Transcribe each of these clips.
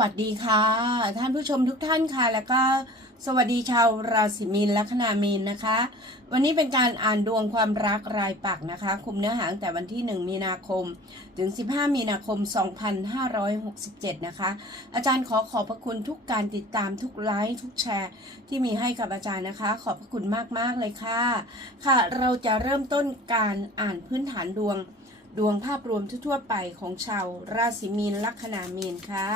วัสดีค่ะ ท่านผู้ชมทุกท่านค่ะ แล้วก็สวัสดีชาวราศีมีนและคณามีนนะคะ วันนี้เป็นการอ่านดวงความรักรายปักนะคะ คุมเนื้อหาตั้งแต่วันที่ 1 มีนาคม ถึง 15 มีนาคม 2567 นะคะ อาจารย์ขอขอบพระคุณทุกการติดตามทุกไลค์ทุกแชร์ ที่มีให้กับอาจารย์นะคะ ขอบพระคุณมากๆเลยค่ะ ค่ะ เราจะเริ่มต้นการอ่านพื้นฐานดวงดวงภาพรวมทั่วๆไปของชาวราศีมีนลัคนามีนค่ะ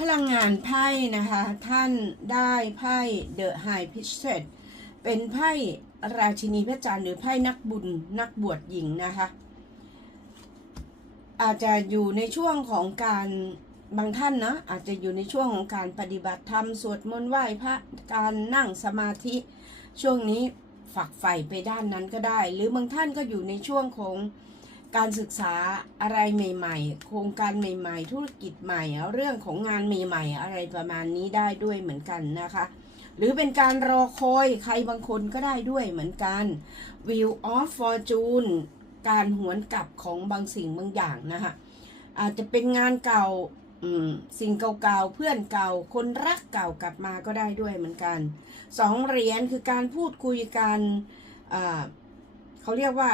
พลังงานไพ่นะคะ ท่านได้ไพ่เดอะไฮพิเศษเป็นไพ่ราชินีพระจันทร์หรือไพ่นักบุญนักบวชหญิงนะคะ อาจจะอยู่ในช่วงของการบางท่านนะอาจจะอยู่ในช่วงของการปฏิบัติธรรมสวดมนต์ไหว้พระการนั่งสมาธิ ช่วงนี้ฝักใฝ่ไปด้านนั้นก็ได้ หรือบางท่านก็อยู่ในช่วงของ การศึกษาอะไรใหม่ๆ โครงการใหม่ๆ ธุรกิจใหม่ เรื่องของงานใหม่ๆ อะไรประมาณนี้ได้ด้วยเหมือนกันนะคะ หรือเป็นการรอคอยใครบางคนก็ได้ด้วยเหมือนกัน Wheel of Fortune การหวนกลับของบางสิ่งบางอย่างนะคะอาจจะเป็นงานเก่าสิ่งเก่าๆ เพื่อนเก่า คนรักเก่ากลับมาก็ได้ด้วยเหมือนกันสองเหรียญคือการพูดคุยกันเขาเรียกว่า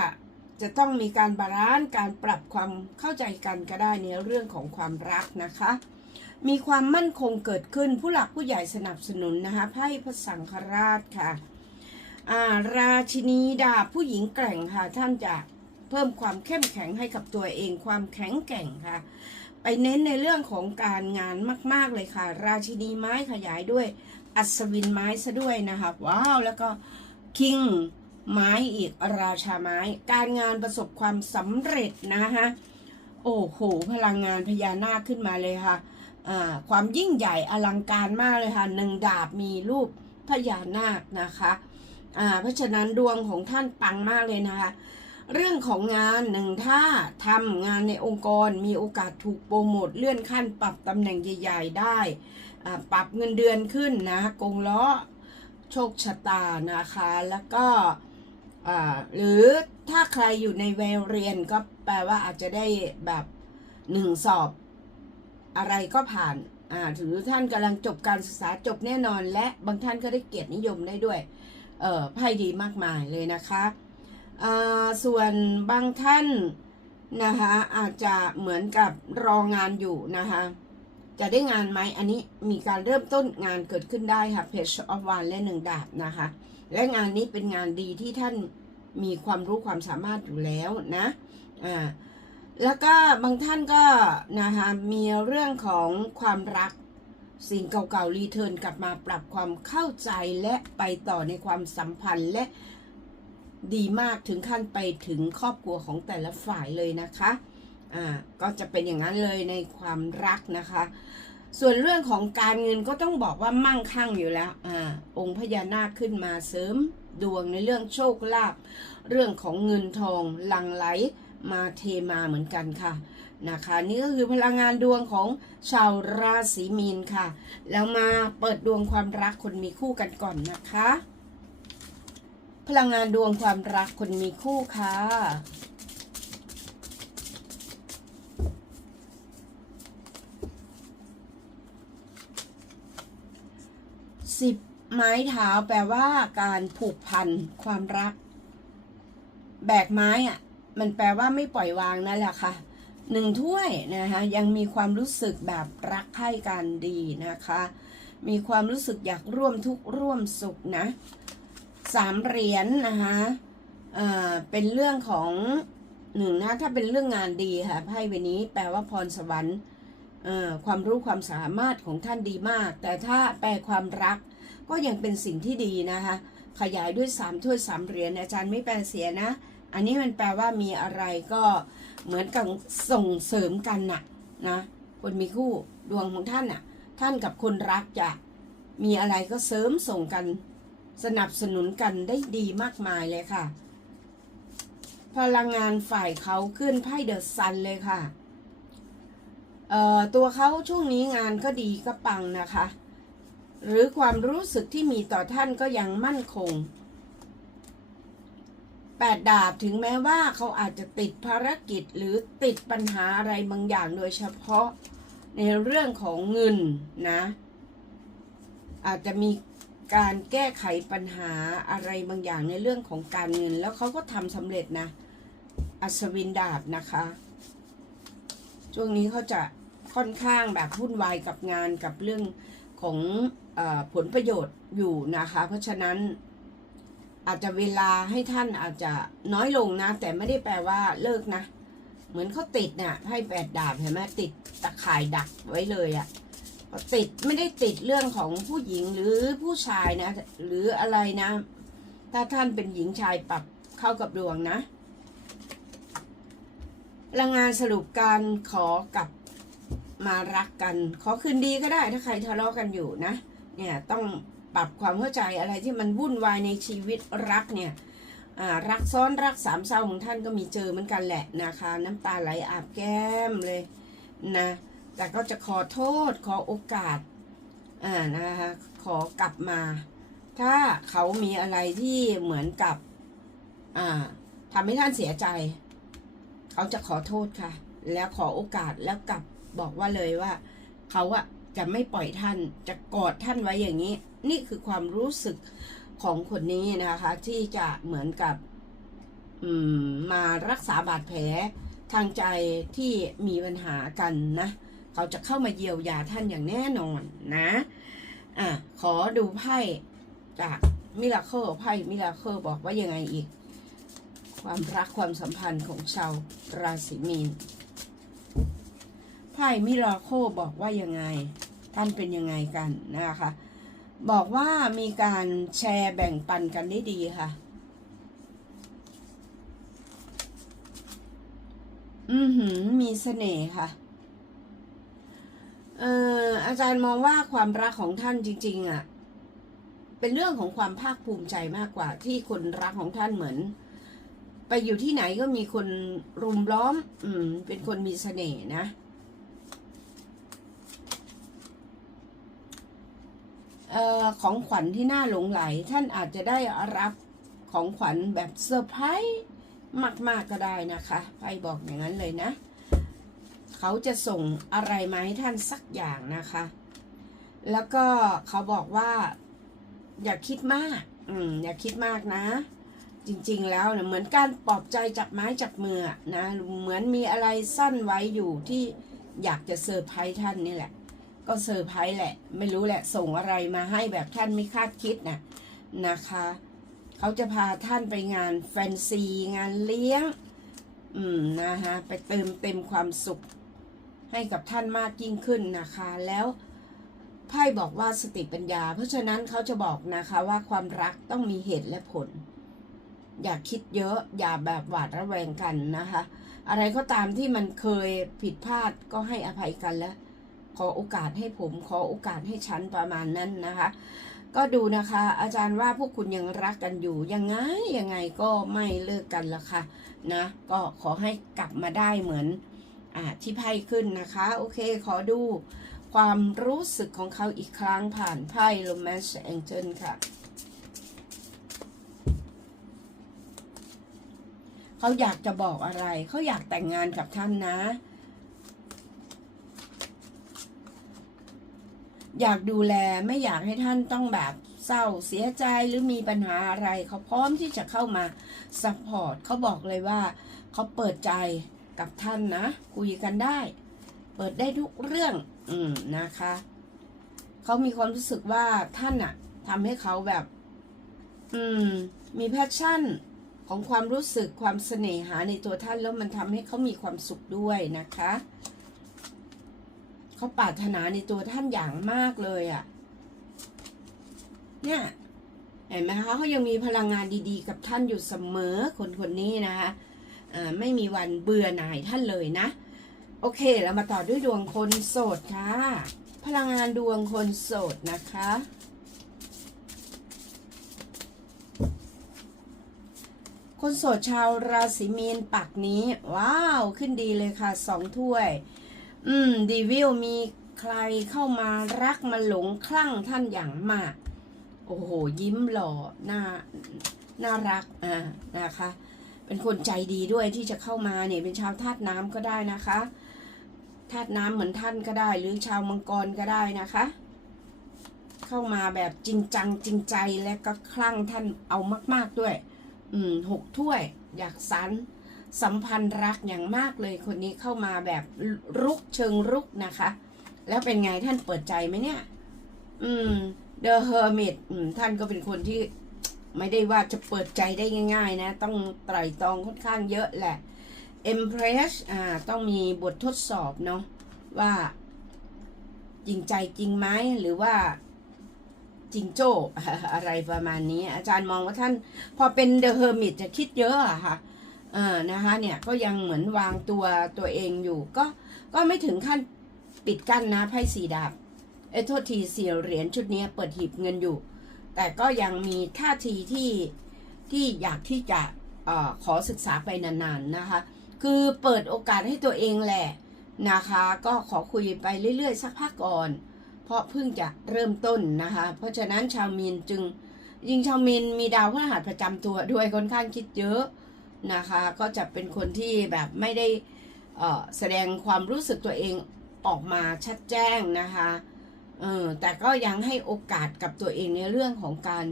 จะต้องมีการบาลานซ์การปรับความเข้าใจกันก็ได้ในเรื่องของความรักนะคะ มีความมั่นคงเกิดขึ้นผู้หลักผู้ใหญ่สนับสนุนนะคะไพ่พระสังฆราชค่ะาราชินีดาผู้หญิงแกร่งค่ะ ท่านจะเพิ่มความเข้มแข็งให้กับตัวเองความแข็งแกร่งค่ะ ไปเน้นในเรื่องของการงานมาก ๆ เลยค่ะ ราชินีไม้ขยายด้วย อัศวินไม้ซะด้วยนะคะว้าวแล้วก็คิง ไม้อีกราชาไม้ การงานประสบความสำเร็จนะคะโอ้โห พลังงานพญานาคขึ้นมาเลยค่ะความยิ่งใหญ่อลังการมากเลยค่ะหนึ่งดาบมีรูปพญานาคนะคะเพราะฉะนั้นดวงของท่านปังมากเลยนะคะ เรื่องของงานหนึ่งถ้าทำงานในองค์กรมีโอกาสถูกโปรโมทเลื่อนขั้นปรับตำแหน่งใหญ่ ๆ ได้ ปรับเงินเดือนขึ้นนะกงล้อโชคชะตานะคะ แล้วก็ หรือถ้าใครอยู่ในวัยเรียนก็แปลว่าอาจจะได้แบบหนึ่งสอบอะไรก็ผ่านอ่าถือท่านกำลังจบการศึกษาจบแน่นอน และบางท่านก็ได้เกียรตินิยมได้ด้วยเออไพ่ดีมากมายเลยนะคะอ่าส่วนบางท่านนะคะอาจจะเหมือนกับรองานอยู่นะคะจะได้งานไหมอันนี้มีการเริ่มต้นงานเกิดขึ้นได้ค่ะ Page of One และหนึ่งดาบนะคะ และงานนี้เป็นงานดีที่ท่านมีความรู้ความสามารถอยู่แล้วนะอ่าแล้วก็บางท่านก็นะคะมีเรื่องของความรักสิ่งเก่าๆรีเทิร์นกลับมาปรับความเข้าใจและไปต่อในความสัมพันธ์และดีมากถึงขั้นไปถึงครอบครัวของแต่ละฝ่ายเลยนะคะ อ่า ก็จะเป็นอย่างนั้นเลยในความรักนะคะ ส่วนเรื่องของการเงินก็ต้องบอกว่ามั่งคั่งอยู่แล้วอ่าองค์พญานาคขึ้นมาเสริมดวงในเรื่องโชคลาภเรื่องของเงินทองหลั่งไหลมาเทมาเหมือนกันค่ะนะคะนี่ก็คือพลังงานดวงของชาวราศีมีนค่ะ แล้วมาเปิดดวงความรักคนมีคู่กันก่อนนะคะ พลังงานดวงความรักคนมีคู่ค่ะ สิบไม้เท้าแปลว่าการผูกพันความรัก แบกไม้อะ่ะ มันแปลว่าไม่ปล่อยวางนั่นแหละค่ะหนึ่งถ้วยนะคะยังมีความรู้สึกแบบรักใคร่กันดีนะคะ มีความรู้สึกอยากร่วมทุกข์ร่วมสุขนะสามเหรียญนนะคะเอ่อเป็นเรื่องของหนึ่งนะถ้าเป็นเรื่องงานดีค่ะไพ่ใบนี้แปลว่าพรสวรรค์ ความรู้ความสามารถของท่านดีมาก แต่ถ้าแปลความรักก็ยังเป็นสิ่งที่ดีนะคะ ขยายด้วยสามถ้วยสามเหรียญอาจารย์ไม่แปลเสียนะ อันนี้มันแปลว่ามีอะไรก็เหมือนกับส่งเสริมกันน่ะนะคนมีคู่ดวงของท่านน่ะ ท่านกับคนรักจะมีอะไรก็เสริมส่งกัน สนับสนุนกันได้ดีมากมายเลยค่ะ พลังงานฝ่ายเขาขึ้นไพ่เดอะซันเลยค่ะ เอ่อตัวเขาช่วงนี้งานก็ดีก็ปังนะคะ หรือความรู้สึกที่มีต่อท่านก็ยังมั่นคงแปดดาบถึงแม้ว่าเขาอาจจะติดภารกิจหรือติดปัญหาอะไรบางอย่างโดยเฉพาะในเรื่องของเงินนะ อาจจะมีการแก้ไขปัญหาอะไรบางอย่างในเรื่องของการเงิน แล้วเขาก็ทำสำเร็จนะ อัศวินดาบนะคะ ช่วงนี้เขาจะ ค่อนข้างแบบวุ่นวายกับงานกับเรื่องของอผลประโยชน์อยู่นะคะ เพราะฉะนั้นอาจจะเวลาให้ท่านอาจจะน้อยลงนะ แต่ไม่ได้แปลว่าเลิกนะ เหมือนเขาติดเนี่ยให้แปดดาบเห็นไหมติดตะข่ายดักไว้เลยอะ่ะติดไม่ได้ติดเรื่องของผู้หญิงหรือผู้ชายนะ หรืออะไรนะ ถ้าท่านเป็นหญิงชายปรับเข้ากับดวงนะพลังงานสรุปการขอกับ มารักกัน ขอคืนดีก็ได้ถ้าใครทะเลาะกันอยู่นะ เนี่ยต้องปรับความเข้าใจอะไรที่มันวุ่นวายในชีวิตรักเนี่ยรักซ้อนรักสามเศร้าของท่านก็มีเจอเหมือนกันแหละนะคะ น้ำตาไหลอาบแก้มเลยนะแต่ก็จะขอโทษขอโอกาสอ่านะคะขอกลับมา ถ้าเขามีอะไรที่เหมือนกับอ่าทำให้ท่านเสียใจ เขาจะขอโทษค่ะ แล้วขอโอกาสแล้วกลับ บอกว่าเลยว่า เขาอะจะไม่ปล่อยท่านจะกอดท่านไว้อย่างนี้ นี่คือความรู้สึกของคนนี้นะคะ ที่จะเหมือนกับมมารักษาบาดแผลทางใจที่มีปัญหากันนะ เขาจะเข้ามาเยียวยาท่านอย่างแน่นอนนะอะขอดูไพ่จากมิราเคิลไพ่มิราเคิลบอกว่ายังไงอีก ความรักความสัมพันธ์ของชาวราศีมีน ไพ่มิราโคบอกว่ายังไง ท่านเป็นยังไงกันนะคะ บอกว่ามีการแชร์แบ่งปันกันได้ดีค่ะ อือหือ มีเสน่ห์ค่ะเอ่ออาจารย์มองว่าความรักของท่านจริง ๆอะ เป็นเรื่องของความภาคภูมิใจมากกว่า ที่คนรักของท่านเหมือน ไปอยู่ที่ไหนก็มีคนรุมล้อม อืม เป็นคนมีเสน่ห์นะ เอ่อ ของขวัญที่น่าหลงไหล ท่านอาจจะได้รับของขวัญแบบเซอร์ไพรส์มาก ๆ ก็ได้นะคะไพ่บอกอย่างนั้นเลยนะ เขาจะส่งอะไรมาให้ท่านสักอย่างนะคะ แล้วก็เขาบอกว่า อย่าคิดมาก อืม อย่าคิดมากนะ จริงๆแล้วเนี่ยเหมือนการปลอบใจจับไม้จับมือนะ เหมือนมีอะไรซ่อนไว้อยู่ที่อยากจะเซอร์ไพรส์ท่านนี่แหละ ก็เซอร์ไพรส์แหละ ไม่รู้แหละ ส่งอะไรมาให้แบบท่านไม่คาดคิดนะนะคะ เขาจะพาท่านไปงานแฟนซีงานเลี้ยง อืมนะคะไปเติมเต็มความสุข ให้กับท่านมากยิ่งขึ้นนะคะ แล้วไพ่บอกว่าสติปัญญา เพราะฉะนั้นเขาจะบอกนะคะว่าความรักต้องมีเหตุและผล อย่าคิดเยอะ อย่าแบบหวาดระแวงกันนะคะ อะไรก็ตามที่มันเคยผิดพลาดก็ให้อภัยกันแล้ว ขอโอกาสให้ผมขอโอกาสให้ฉันประมาณนั้นนะคะ ก็ดูนะคะ อาจารย์ว่าพวกคุณยังรักกันอยู่ยังไงยังไงก็ไม่เลิกกันละค่ะนะก็ขอให้กลับมาได้เหมือนอที่ไพ่ขึ้นนะคะ โอเคขอดูความรู้สึกของเขาอีกครั้งผ่านไพ่ Romance Angel ค่ะเขาอยากจะบอกอะไร เขาอยากแต่งงานกับท่านนะ อยากดูแลไม่อยากให้ท่านต้องแบบเศร้าเสียใจหรือมีปัญหาอะไร เขาพร้อมที่จะเข้ามาซัพพอร์ตเขาบอกเลยว่า เขาเปิดใจกับท่านนะ คุยกันได้ เปิดได้ทุกเรื่อง อืมนะคะ เขามีความรู้สึกว่าท่านอะทำให้เขาแบบ อืม มีแพชชั่นของความรู้สึกความเสน่หาในตัวท่านแล้วมันทำให้เขามีความสุขด้วยนะคะ เขาปรารถนาในตัวท่านอย่างมากเลยอะ่ะ เนี่ยเห็นไหมคะเขายังมีพลังงานดีๆ กับท่านอยู่เสมอคนคนนี้นะคะอ่าไม่มีวันเบื่อหน่ายท่านเลยนะ โอเคเรามาต่อด้วยดวงคนโสดค่ะ พลังงานดวงคนโสดนะคะ คนโสดชาวราศีมีนปักนี้ ว้าว ขึ้นดีเลยค่ะสองถ้วย อืมดีวิลมีใครเข้ามารักมาหลงคลั่งท่านอย่างมาก โอ้โห ยิ้มหล่อน่าน่ารักอ่านะคะ เป็นคนใจดีด้วยที่จะเข้ามาเนี่ยเป็นชาวธาตุน้ำก็ได้นะคะธาตุน้ำเหมือนท่านก็ได้ หรือชาวมังกรก็ได้นะคะ เข้ามาแบบจริงจังจริงใจและก็คลั่งท่านเอามาก ๆด้วย อืมหกถ้วย อยากสัน สัมพันธ์รักอย่างมากเลยคนนี้เข้ามาแบบรุกเชิงรุกนะคะ แล้วเป็นไงท่านเปิดใจไหมเนี่ย อืม The Hermit อืมท่านก็เป็นคนที่ไม่ได้ว่าจะเปิดใจได้ง่าย ๆ นะ ต้องไตร่ตรองค่อนข้างเยอะแหละ Empress อ่า ต้องมีบททดสอบเนาะว่าจริงใจจริงไหมหรือว่าจริงโจ้อะไรประมาณนี้ อาจารย์มองว่าท่าน พอเป็นเดอะเฮอร์มิตจะคิดเยอะอะค่ะ เออนะคะเนี่ยก็ยังเหมือนวางตัวตัวเองอยู่ ก็ก็ไม่ถึงขั้นปิดกั้นนะไพ่สีดาบเอโทษทีเสี่เหรียญชุดนี้เปิดหีบเงินอยู่ แต่ก็ยังมีท่าทีที่ที่อยากที่จะเออขอศึกษาไปนานๆนะคะ คือเปิดโอกาสให้ตัวเองแหละนะคะ ก็ขอคุยไปเรื่อยๆ สักพักก่อน เพราะเพิ่งจะเริ่มต้นนะคะ เพราะฉะนั้นชาวมีนจึง ยิงชาวมินมีดาวพฤหัสประจำตัวด้วยค่อนข้างคิดเยอะ นะคะ ก็จะเป็นคนที่แบบไม่ได้แสดงความรู้สึกตัวเองออกมาชัดแจ้งนะคะเออแต่ก็ยังให้โอกาสกับตัวเองในเรื่องของการ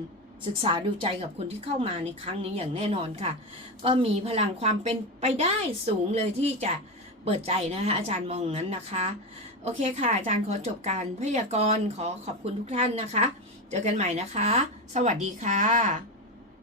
ศึกษาดูใจกับคนที่เข้ามาในครั้งนี้อย่างแน่นอนค่ะ ก็มีพลังความเป็นไปได้สูงเลยที่จะเปิดใจนะคะอาจารย์มองงั้นนะคะ โอเคค่ะ อาจารย์ขอจบการพยากรณ์ขอขอบคุณทุกท่านนะคะ เจอกันใหม่นะคะ สวัสดีค่ะ